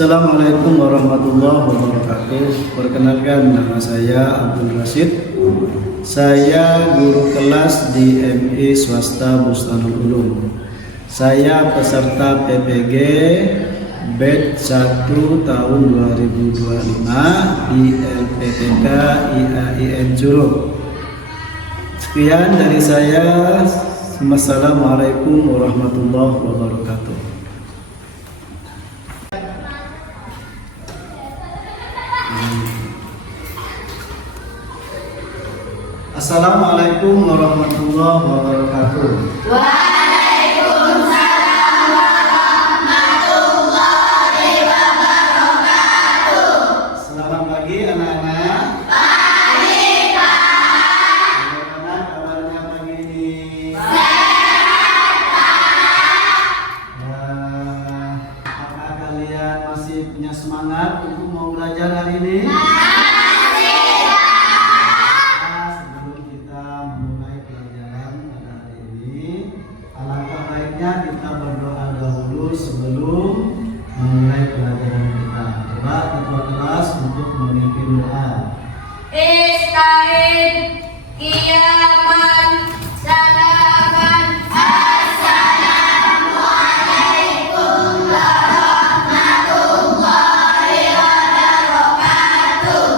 Assalamualaikum warahmatullahi wabarakatuh. Perkenalkan, nama saya Abdul Rashid. Saya guru kelas di MI Swasta Bustanul Ulum. Saya peserta PPG batch 1 tahun 2025 di LPTK IAIN Curug. Sekian dari saya. Wassalamualaikum warahmatullahi wabarakatuh. Assalamualaikum warahmatullahi wabarakatuh. Waalaikumsalam warahmatullahi wabarakatuh. Selamat pagi anak-anak. Pagi Pak. Bagaimana kabarnya pagi ini? Sehat Pak. Apakah kalian masih punya semangat untuk mau belajar hari ini? Kita berdoa dahulu sebelum memulai pelajaran kita. Coba ketua kelas untuk memimpin doa. Istain kiaman salaman. Assalamualaikum warahmatullahi wabarakatuh.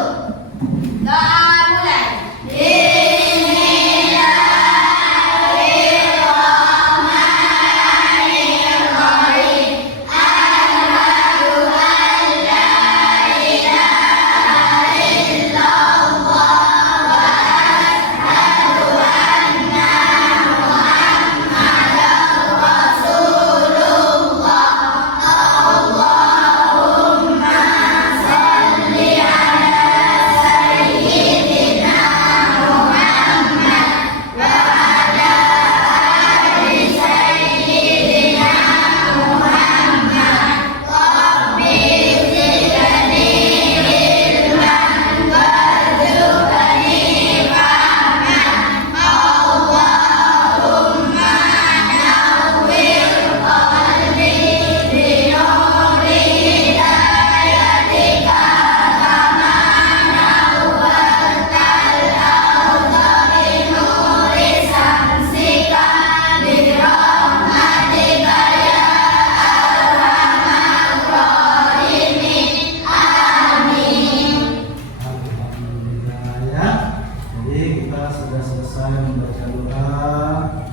Doa mulai.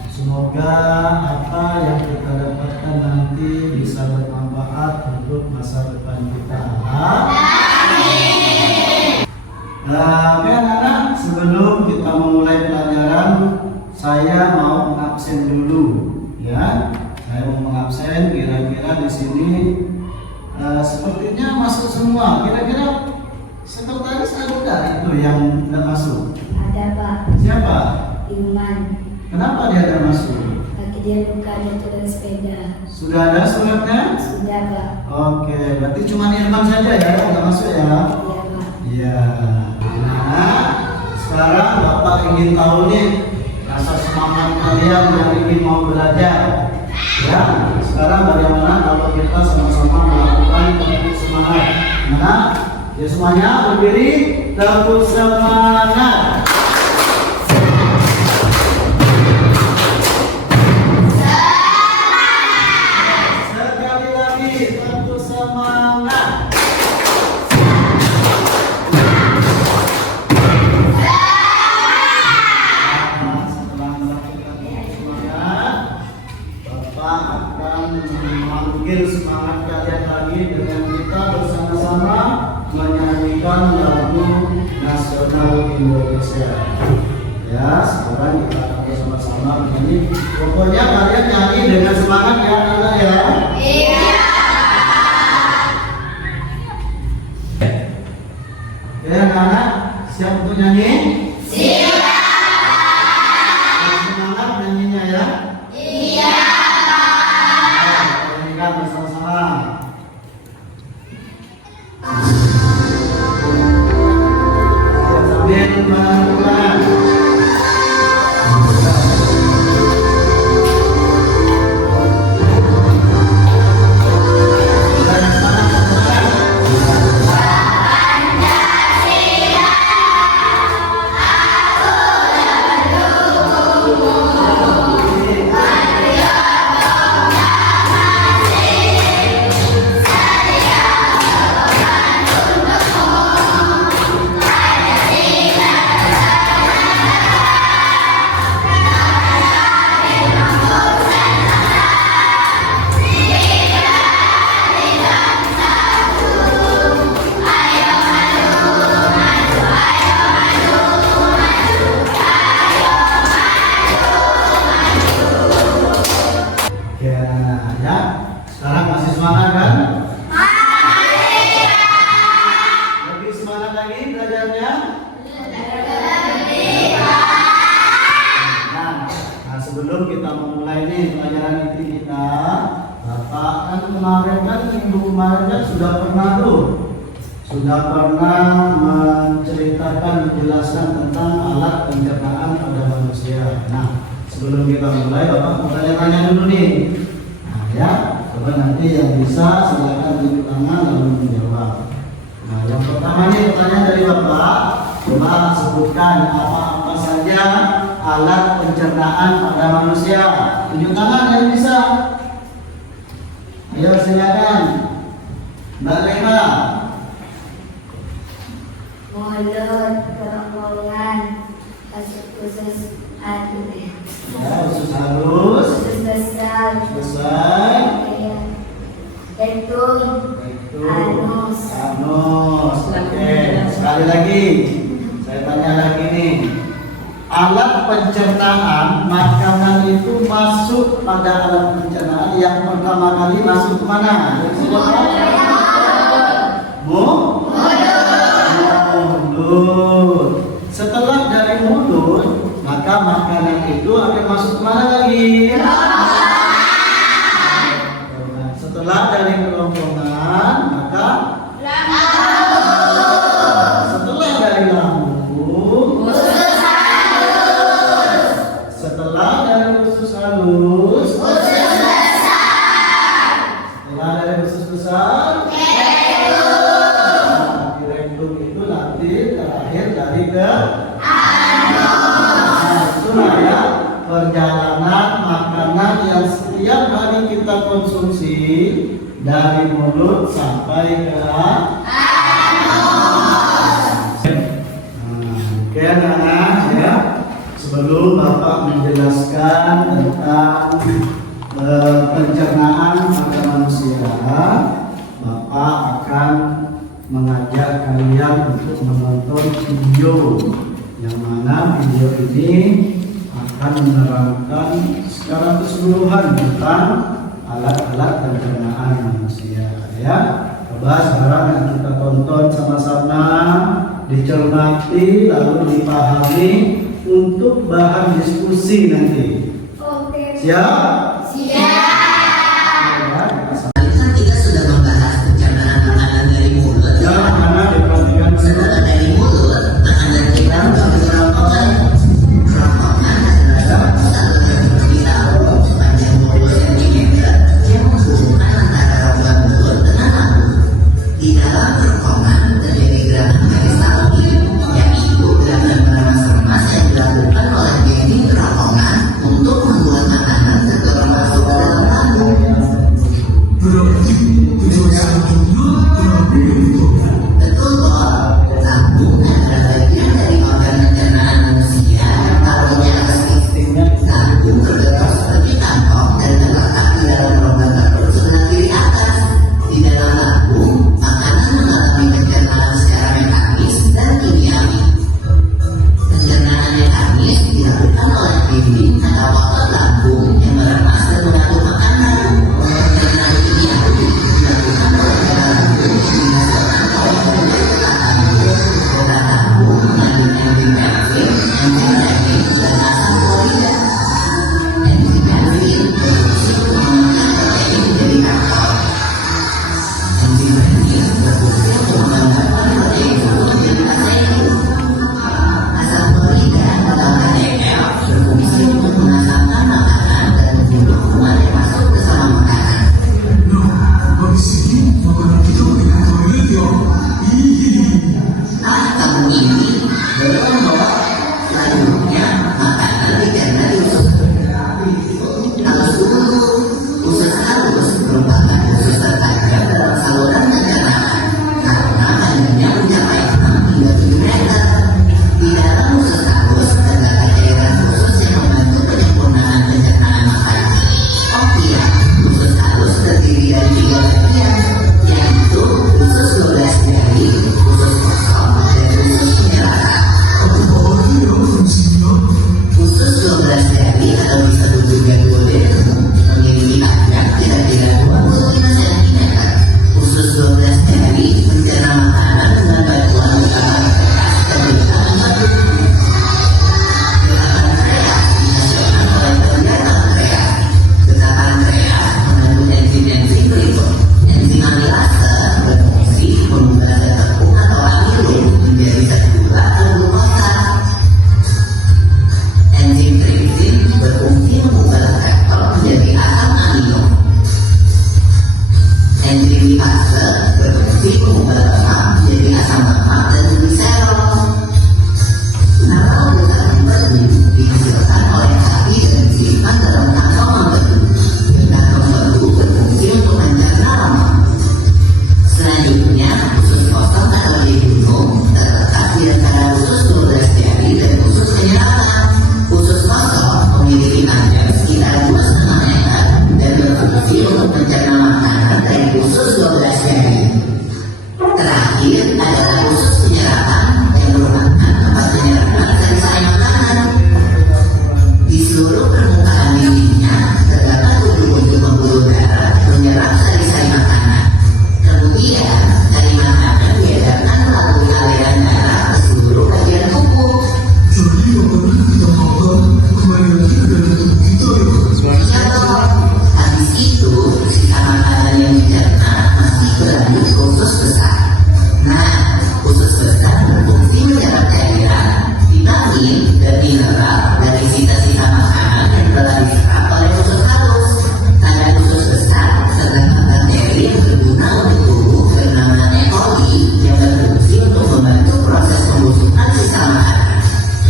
Semoga apa yang kita dapatkan nanti bisa bermanfaat untuk masa depan kita. Amin. Oke anak-anak, sebelum kita memulai pelajaran, saya mau mengabsen dulu, ya. Saya mau mengabsen. Kira-kira di sini sepertinya masuk semua. Kira-kira sekretaris ada nggak itu yang nggak masuk? Ada Pak, Siapa? Iman. Kenapa dia nggak masuk? Kaki dia luka jatuh dari sepeda. Sudah ada suratnya? Sudah Pak. Oke, berarti cuma Irman saja ya yang nggak masuk ya? Iya Pak. Iya. Nah, sekarang Bapak ingin tahu nih rasa semangat kalian yang ingin mau belajar. Ya, sekarang bagaimana kalau kita sama-sama melakukan teknik semangat? Mana? Ya semuanya berdiri, tepuk semangat. Sekali lagi, tepuk semangat. Setelah melakukan teknik semangat, Bapak akan memanggil semangat kalian lagi dengan kita bersama-sama menyanyikan lagu nasional Indonesia. Ya, sekarang kita akan bersama-sama menyanyi. Pokoknya kalian nyanyi dengan semangat ya, anak ya. Iya. Oke, anak siap untuk nyanyi? Siap. Semangat nyanyinya ya. Iya. Kita nyanyikan bersama-sama. Sambil menentukan. Semangat. kan minggu kemarin kan sudah pernah menceritakan, menjelaskan tentang alat pencernaan pada manusia. Nah, sebelum kita mulai, Bapak mau tanya-tanya dulu nih. Nah ya, coba nanti yang bisa silakan tunjuk tangan lalu menjawab. Nah, yang pertama nih pertanyaan dari Bapak, coba sebutkan apa-apa saja alat pencernaan pada manusia. Tunjuk tangan yang bisa. Ayo silakan, Mbak Rema. Mulut, kerongkongan, usus halus, Ya, usus halus, usus besar, jantung, anus. Oke, sekali lagi saya tanya lagi nih. Alat pencernaan makanan itu masuk pada alat pencernaan yang pertama kali masuk kemana? Mulut. Setelah dari mulut, maka makanan itu akan masuk kemana lagi? Setelah dari kerongkongan, maka setelah dari lambung, setelah dari usus halus, setelah dari usus besar, di rektum itu nanti terakhir dari ke itulah ya perjalanan makanan yang setiap hari kita konsumsi dari mulut sampai ke oke anak-anak ya, sebelum Bapak menjelaskan tentang pencernaan pada manusia, Bapak akan mengajak kalian untuk menonton video yang mana video ini akan menerangkan secara keseluruhan tentang alat-alat pencernaan manusia ya. Coba sekarang yang kita tonton sama-sama, dicermati lalu dipahami untuk bahan diskusi nanti. Oke. Siap? Siap. Kita sudah membahas pencernaan makanan dari mulut. Ya, mana diperhatikan Setelah dari mulut, makanan kita melalui kerongkongan. Kerongkongan adalah saluran vertikal sepanjang 20 cm yang menghubungkan antara rongga mulut dengan lambung. Di dalam kerongkongan terjadi gerakan peristaltik, yaitu gerakan meremas-remas yang dilakukan oleh dinding kerongkongan untuk membuat makanan segera masuk ke dalam lambung. Betul kok, lambung adalah bagian dari organ pencernaan manusia yang taruhnya pasti. Lambung terbentuk seperti kantong dan terletak di dalam rongga perut sebelah kiri atas. Di dalam lambung, makanan mengalami pencernaan secara mekanis dan kimiawi. Pencernaan mekanis dilakukan oleh dinding atau otot lambung yang meremas dan mengatur makanan. Pencernaan kimiawi dilakukan oleh dalam terakhir adalah usus penyerapan yang merupakan tempat penyerapan sari-sari makanan. Di seluruh permukaan dindingnya terdapat untu-untu pembuluh darah menyerap sari-sari makanan. Kemudian sari makanan diedarkan melalui aliran darah ke seluruh bagian tubuh. Jadi makanan kita makan kembali lagi ke dalam tubuh kita ya. Ya toh, habis itu sisa makanan yang dicerna masih berlanjut ke usus besar. Nah, usus besar berfungsi menyerap cairan, vitamin, dan mineral dari sisa-sisa makanan yang telah diserap oleh usus halus. Pada usus besar terdapat bakteri yang berguna untuk tubuh bernama E. coli yang berfungsi untuk membantu proses pembusukan sisa makanan.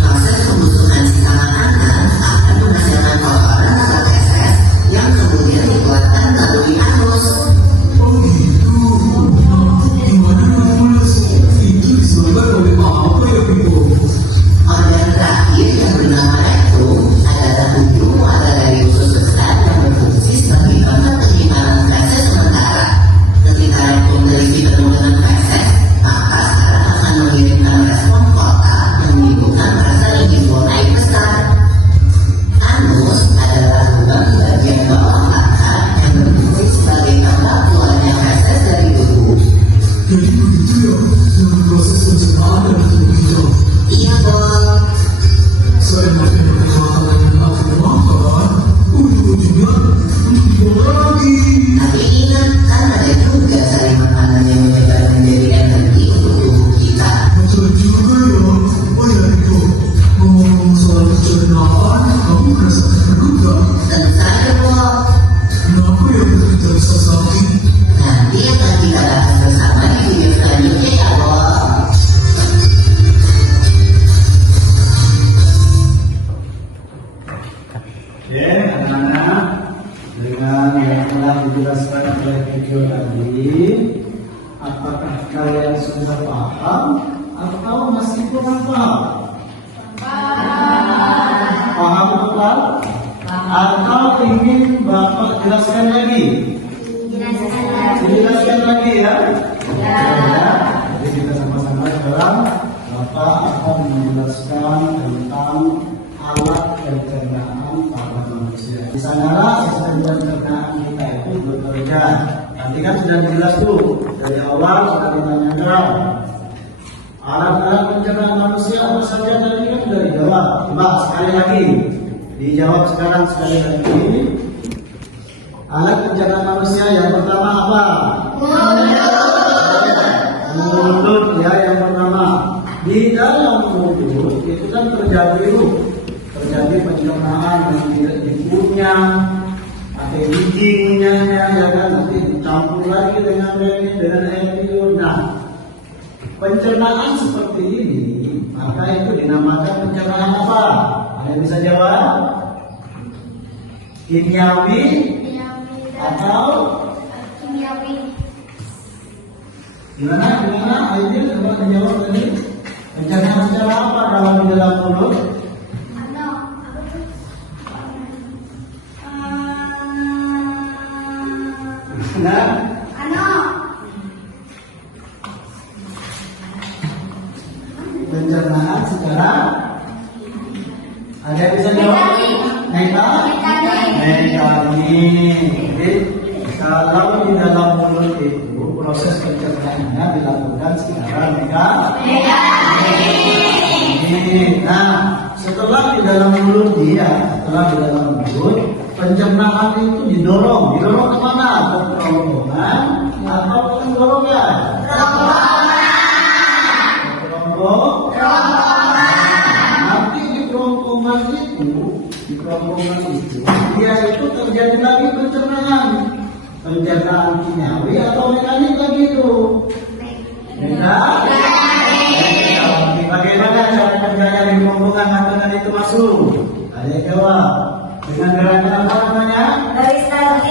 Proses pembusukan sisa makanan akan menghasilkan kotoran atau feses yang kemudian dikeluarkan melalui anus. Oh gitu. Nah, gimana Mas? Itu disebabkan oleh apa ya Pipo? Organ terakhir yang bernama rektum adalah ujung muara dari usus besar yang berfungsi sebagai tempat penyimpanan feses sementara. Ketika rektum terisi penuh dengan feses, maka saraf akan mengirimkan respon kotak yang menimbulkan rasa ingin buang air besar. Anus adalah lubang di bagian bawah mata yang berfungsi sebagai tempat keluarnya feses dari tubuh. Jadi begitu ya, dengan proses pencernaan dari tubuh kita. Iya dong. Saya makin banyak makanan yang aku makan, ujung-ujungnya untuk dibuang lagi. Tapi ingat, kan ada juga sari makanan yang menyebar menjadi energi untuk tubuh kita. Betul juga ya. Oh ya Riko, ngomong soal pencernaan, kamu merasakan perut gak? Tentu saja, Bob. Kenapa ya perut kita bisa sakit? Nanti akan kita bahas bersama di video selanjutnya ya, Bob. Oke, anak-anak, dengan yang telah dijelaskan oleh video tadi, apakah kalian sudah paham atau masih kurang paham? Paham betul? Atau ingin Bapak jelaskan lagi? Dijelaskan lagi ya? Ya. Jadi kita sama-sama sekarang Bapak akan menjelaskan tentang alat pencernaan pada manusia. Di sanalah sistem pencernaan kita itu bekerja. Nanti kan sudah jelas tuh dari awal sudah ditanyakan alat-alat pencernaan manusia apa saja tadi kan sudah dijawab. Coba sekali lagi dijawab sekarang sekali lagi. Alat pencernaan manusia yang pertama apa? Mulut ya yang pertama. Di dalam mulut itu kan terjadi pencernaan yang tidak dikunyah, pakai gigi ngunyahnya ya kan, nanti dicampur lagi dengan air liur. Nah, pencernaan seperti ini maka itu dinamakan pencernaan apa? Ada yang bisa jawab? Kimiawi atau gimana? Ayo coba dijawab tadi. Pencernaan secara apa kalau di dalam mulut? Nah, pencernaan secara ada yang bisa jawab? Mekanik. Jadi kalau di dalam mulut itu proses pencernaannya dilakukan secara mekanik. Nah, setelah di dalam mulut pencernaan itu didorong kemana? Ke kerongkongan atau ke tenggorokan? Nanti di kerongkongan itu dia itu terjadi lagi pencernaan kimiawi atau mekanik lagi itu. Bagaimana cara kerjanya di kerongkongan makanan itu masuk? Ada yang jawab dengan gerakan apa namanya? Garis tarik.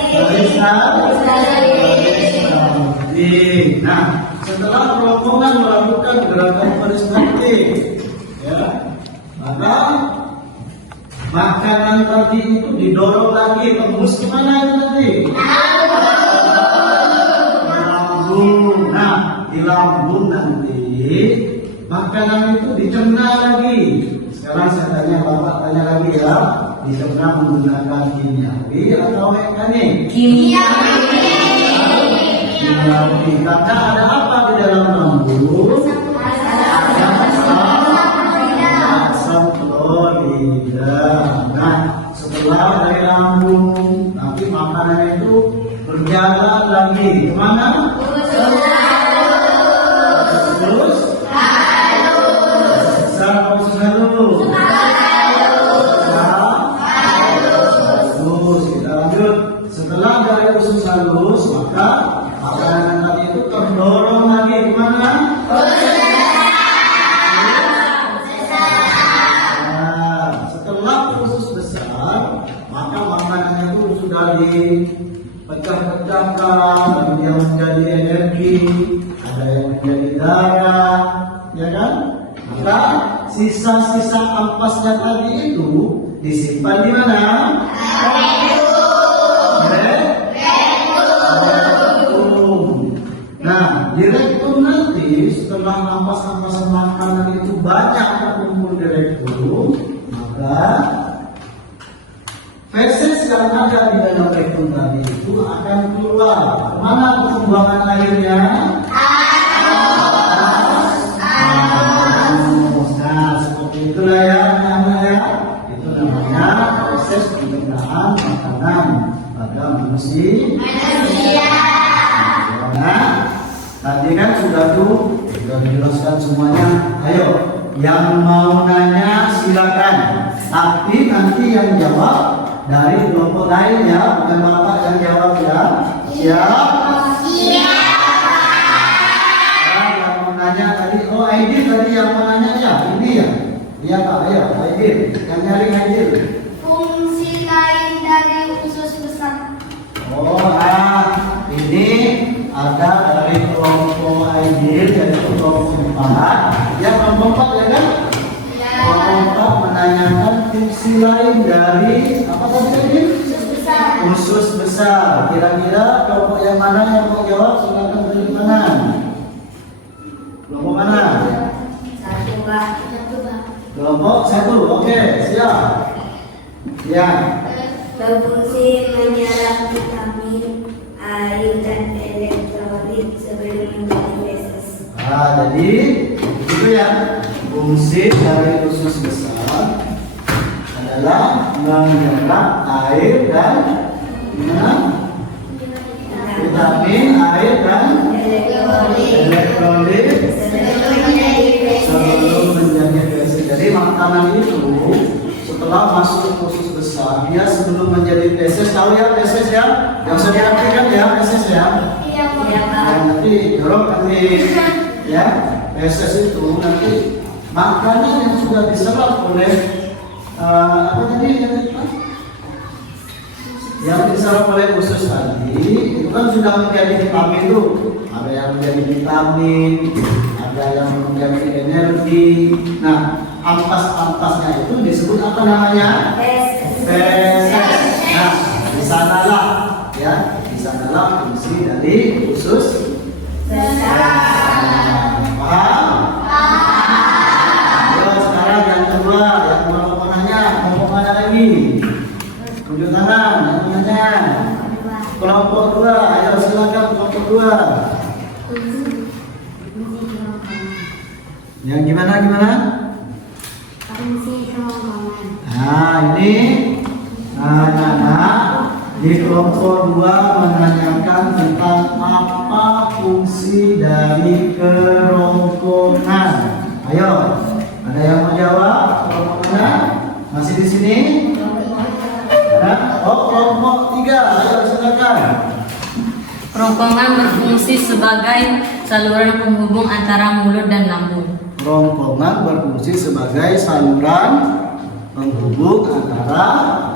Nah, setelah kerongkongan melakukan gerakan garis tarik, ya, maka makanan tadi itu didorong lagi tembus kemana itu nanti? Lambung. Nah, di lambung nanti makanan itu dicerna lagi. Sekarang saya tanya Bapak, tanya lagi ya, dicerna menggunakan kimiawi atau mekanik? Kimiawi. Kimiawi. Karena ada apa di dalam lambung? Asam klorida. Nah, setelah dari lambung, nanti makanan itu berjalan lagi kemana? Terus? Halus. Kita lanjut. Setelah dari usus halus, maka makanan tadi itu terdorong lagi kemana? Setelah usus besar, maka makanannya itu sudah dipecah-pecahkan, kemudian menjadi energi, ada yang menjadi darah, ya kan? Maka sisa-sisa ampasnya tadi itu disimpan di mana? Rektum. Nah, di rektum nanti setelah ampas-ampasan makanan itu banyak terkumpul di rektum, maka feses yang ada di dalam rektum tadi itu akan keluar. Mana pembuangan airnya? Itulah ya namanya, itu namanya proses pencernaan makanan pada manusia. Nah, tadi kan sudah dijelaskan semuanya. Ayo, yang mau nanya silakan. Tapi nanti yang jawab dari kelompok lain ya, bukan Bapak yang jawab ya. Siap? Yang mau nanya tadi, oh Aidil tadi yang mau nanya ya, ini ya. Iya Pak, ayo Aidil, yang nyari Aidil. Fungsi lain dari usus besar. Ini ada dari kelompok Aidil, dari kelompok 4. Ya kelompok 4 ya kan? Kelompok 4 menanyakan fungsi lain dari apa tadi Aidil? Usus besar. Usus besar. Kira-kira kelompok yang mana yang mau jawab? Silakan beri tangan. Kelompok mana? Satu Pak. Kelompok 1, oke, siap. Ya. Berfungsi menyerap vitamin, air, dan elektrolit sebelum menjadi feses. Jadi itu ya, fungsi dari usus besar adalah menyerap air dan vitamin, air dan elektrolit sebelum menjadi feses. Jadi makanan itu setelah masuk ke usus besar, dia sebelum menjadi feses, tahu ya feses ya? Yang sudah diartikan ya feses ya? Iya Pak. Nanti jorok nanti ya, feses itu nanti makanan yang sudah diserap oleh apa tadi yang diserap oleh usus tadi itu kan sudah menjadi vitamin tuh, ada yang menjadi vitamin, ada yang menjadi energi. Nah, ampas-ampasnya itu disebut apa namanya? Feses. Nah, di sanalah ya, di sanalah fungsi dari usus besar. Paham? Ayo sekarang yang kedua, yang mau nanya, mau mana lagi? Tunjuk tangan, yang mau nanya. Kelompok 2, ayo silakan kelompok 2. Yang gimana? Fungsi kerongkongan. Nah, ini anak-anak di kelompok 2 menanyakan tentang apa fungsi dari kerongkongan. Ayo, ada yang mau jawab? Kelompok mana? Masih di sini? Ada? Oh, kelompok 3. Ayo silakan. Kerongkongan berfungsi sebagai saluran penghubung antara mulut dan lambung. Kerongkongan berfungsi sebagai saluran penghubung antara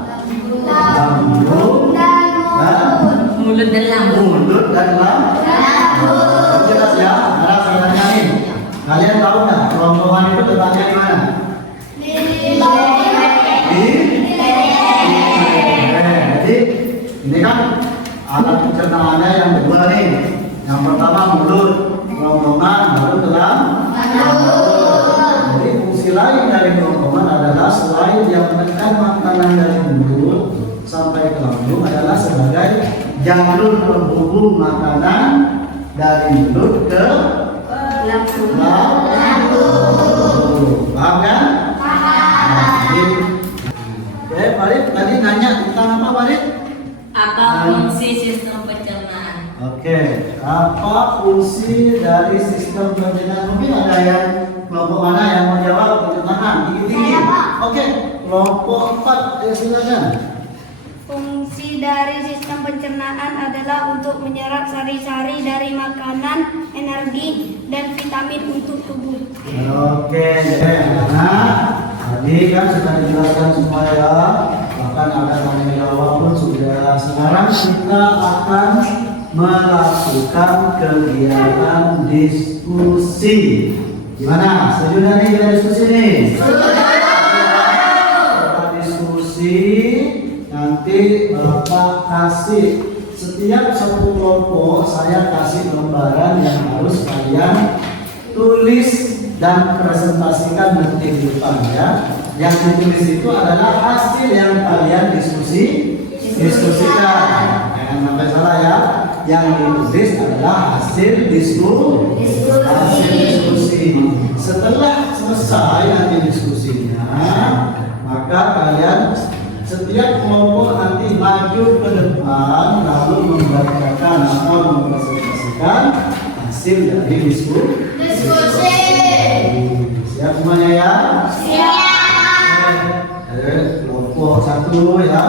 lambung dan Mulut dan lambung. mulut dan lambung. Jelas ya? Sekarang saya tanya nih, kalian tahu nggak kerongkongan itu letaknya di mana? Jadi ini kan alat pencernaannya yang kedua nih. Yang pertama mulut, kerongkongan jalur penghubung makanan dari mulut ke Lambung. lambung. Paham kan? Oke, Farid tadi nanya tentang apa, Farid? Apa fungsi sistem pencernaan? Oke, apa fungsi dari sistem pencernaan? Mungkin ada yang kelompok mana yang mau jawab pencernaan? Tinggi-tinggi. Saya, Pak. Oke, kelompok 4, ya silakan. Fungsi dari sistem pencernaan adalah untuk menyerap sari-sari dari makanan, energi, dan vitamin untuk tubuh. Oke, jadi anak-anak, tadi kan sudah dijelaskan semua ya. Bahkan ada tanya jawab pun sudah. Sekarang kita akan melakukan kegiatan diskusi. Gimana? Setuju nih kita diskusi nih? Kita diskusi. Nanti Bapak kasih setiap satu kelompok saya kasih lembaran yang harus kalian tulis dan presentasikan nanti di depan ya. Yang ditulis itu adalah hasil yang kalian diskusikan. Jangan sampai salah ya. Yang ditulis adalah hasil diskusi. Setelah selesai nanti diskusinya, maka kalian setiap kelompok nanti maju ke depan lalu membacakan atau mempresentasikan hasil dari diskusi. Siap semuanya ya? Siap. Kelompok 1 ya,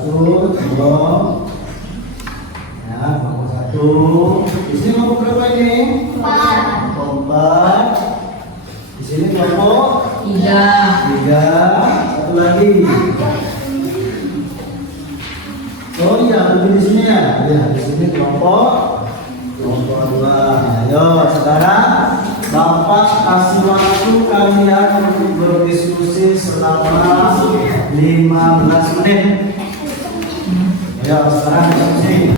kelompok 1 belum. Ya, kelompok 1. Di sini kelompok berapa ini? 4. Kelompok 4. Di sini kelompok 3. Satu lagi. Oh iya, di sini ya. Ya, di sini kelompok 2. Ayo, sekarang Bapak kasih waktu kalian untuk berdiskusi selama 15 menit. Ayo, sekarang diskusi.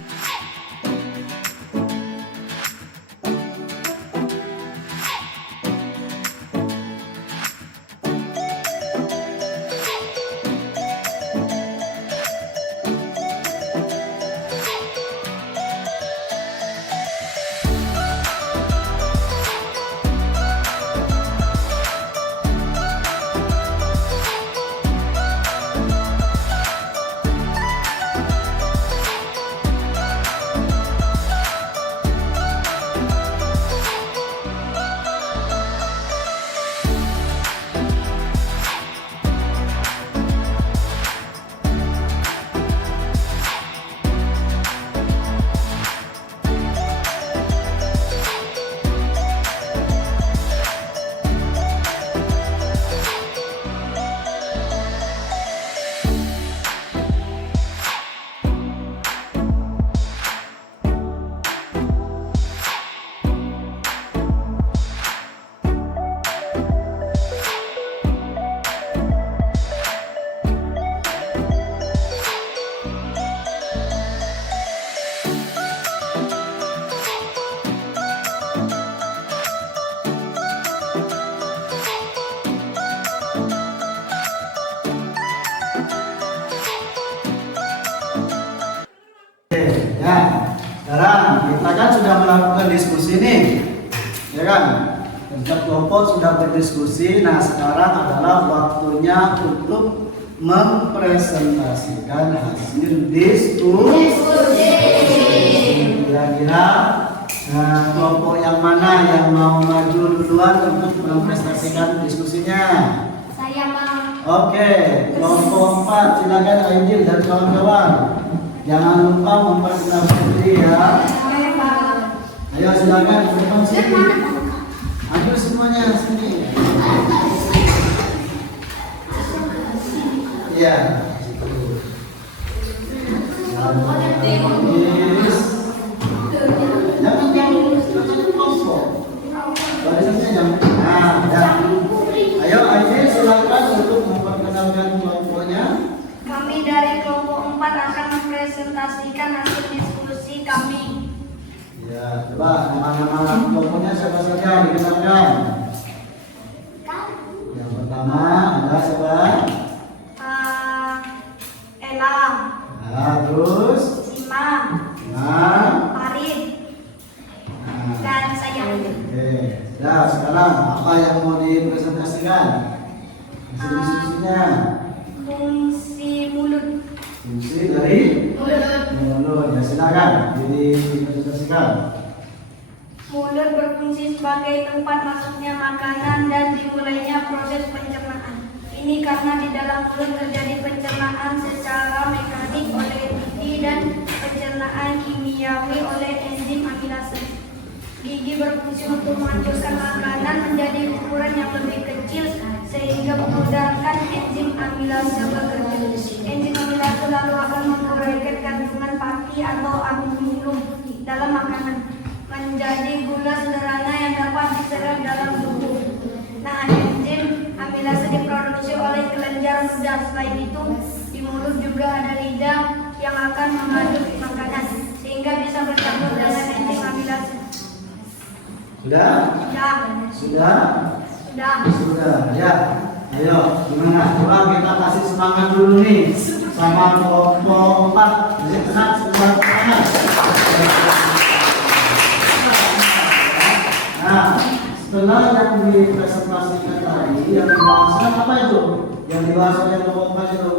Ya, sekarang kita kan sudah melakukan diskusi nih, ya kan? Setiap kelompok sudah berdiskusi. Nah, sekarang adalah waktunya untuk mempresentasikan hasil diskusi. Kira-kira kelompok yang mana yang mau maju duluan untuk mempresentasikan diskusinya? Saya mau. Oke, kelompok 4 silakan Aidil dan kawan-kawan. Jangan lupa memperkenalkan diri ya. Saya mau. Ayo silakan ke depan sini. Ayo semuanya sini. Iya. Jangan kelompok. Barisannya jangan. Nah, ya. Ayo Aidil silakan untuk memperkenalkan kelompoknya. Kami dari kelompok 4 akan mempresentasikan hasil diskusi kami. Ya, coba nama-nama kelompoknya siapa saja dikenalkan. Yang pertama ada siapa? Ella, Nah, terus Sima, Oke. Nah, sekarang apa yang mau dipresentasikan? Hasil diskusinya. Fungsi mulut. Fungsi dari Mulut. mulut. Ya, silakan dipresentasikan. Mulut berfungsi sebagai tempat masuknya makanan dan dimulainya proses pencernaan. Ini karena di dalam mulut terjadi pencernaan secara mekanik oleh gigi dan pencernaan kimiawi oleh enzim amilase. Gigi berfungsi untuk menghancurkan makanan menjadi ukuran yang lebih kecil sehingga memudahkan enzim amilase bekerja. Enzim amilase lalu akan menguraikan kandungan pati atau aluminium dalam makanan menjadi gula sederhana yang dapat diserap dalam tubuh. Nah, enzim amilase diproduksi oleh kelenjar ludah. Selain itu, di mulut juga ada lidah yang akan mengaduk makanan sehingga bisa bercampur dengan enzim amilase. Sudah? Sudah. Sudah? Sudah. Ya. Ayo, gimana? Coba kita kasih semangat dulu nih sama kelompok 4. Jadi tenang, semangat. Nah, setelah yang dipresentasikan tadi, yang dibahaskan apa itu? Yang dibahas oleh kelompok 4 itu?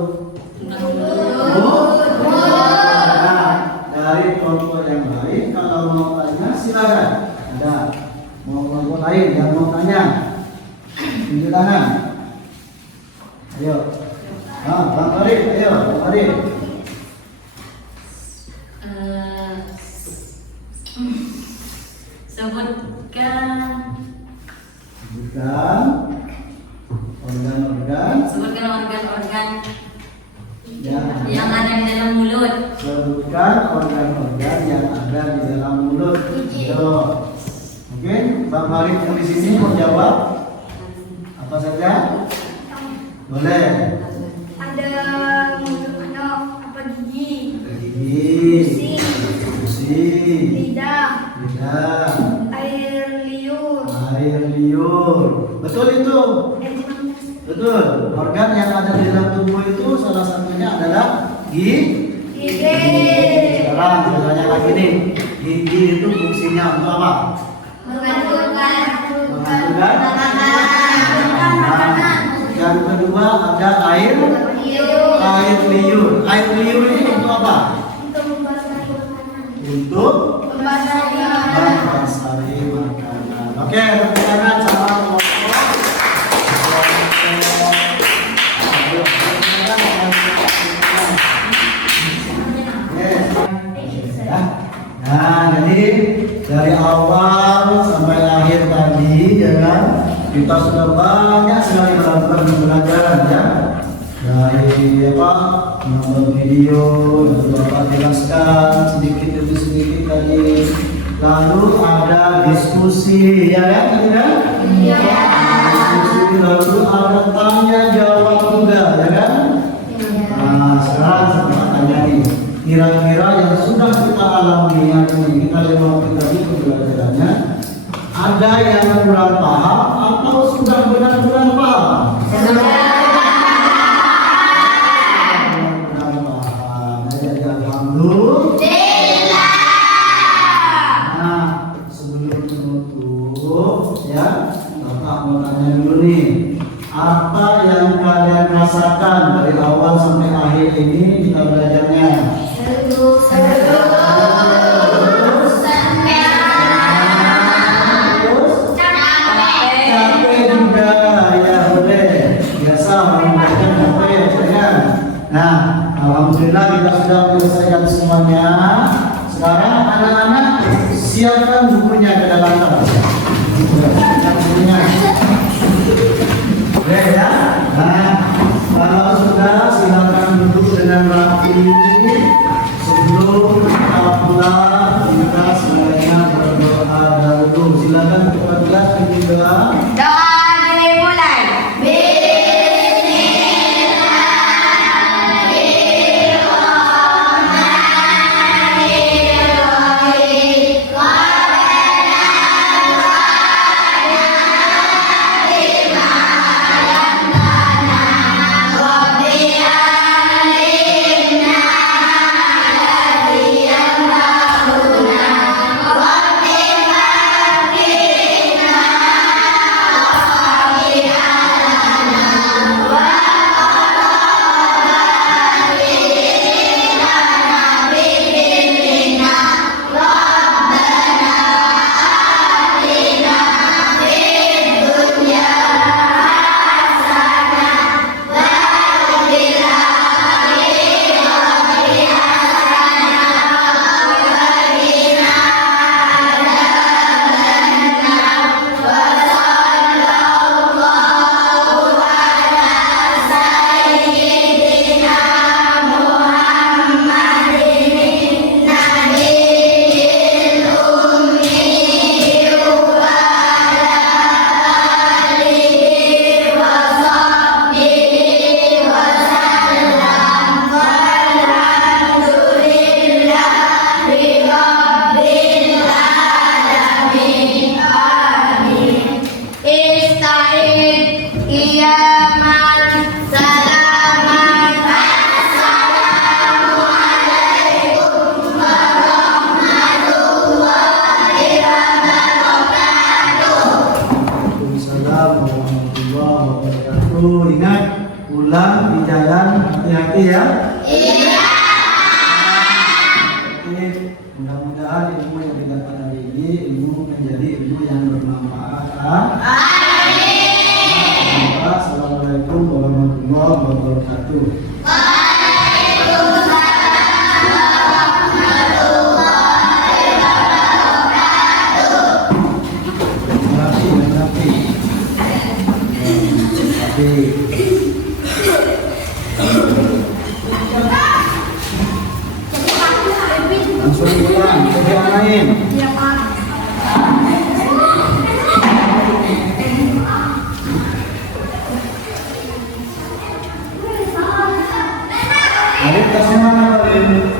Nah, dari kelompok yang lain, kalau mau tanya silakan. Ada mau kelompok lain yang mau tanya? Tunjuk tangan. Ayo. Nah, Bang Arif, ayo, Bang Arif. Sebutkan organ-organ yang ada di dalam mulut. Sebutkan organ-organ yang ada di dalam mulut. Yo. Oke, Bang Arif yang di sini mau jawab apa saja? Boleh. Ada mulut, ada apa gigi, Gigi, pusing, lidah, air liur. Betul itu. enzim amilase. Betul. Organ yang ada di dalam tubuh itu salah satunya adalah gigi. Sekarang saya tanya lagi nih. Gigi itu fungsinya untuk apa? Mengandungkan Makanan. Yang kedua ada air liur. Air liur ini untuk apa? untuk membasahi makanan. Untuk Membasahi makanan. membasahi makanan. Oke, tepuk tangan sama kelompok. Nah, jadi dari awal sampai akhir tadi, ya kan, kita sudah banyak sekali melakukan pembelajaran, ya. Dari apa, menonton video, lalu Bapak jelaskan sedikit demi sedikit tadi. Lalu ada diskusi, ya kan, tadi kan? Iya. Diskusi, lalu ada tanya jawab juga, ya kan? Nah, sekarang saya tanya nih, kira-kira yang sudah kita alami yang ini kita lewati tadi pembelajarannya, ada yang kurang paham atau sudah benar-benar paham? Benar paham. Jadi alhamdulillah. Nah, sebelum menutup, ya, Bapak mau tanya dulu nih. Apa yang kalian rasakan dari awal sampai akhir ini kita belajarnya? Terus? Capek juga, ya boleh. Biasa orang belajar capek, ya kan? Nah, alhamdulillah kita sudah menyelesaikan semuanya. Sekarang anak-anak siapkan bukunya ke dalam tas. Siapkan bukunya. Oke ya. Nah, kalau sudah silakan duduk dengan rapi. Sebelum kita pulang, kita sebaiknya berdoa dahulu. Silakan kita kelas ketiga. Doa dimulai. Hah? Assalamualaikum warahmatullahi wabarakatuh. Langsung pulang, ke yang lain. Iya, Pak. Adit, tas mana, Adit?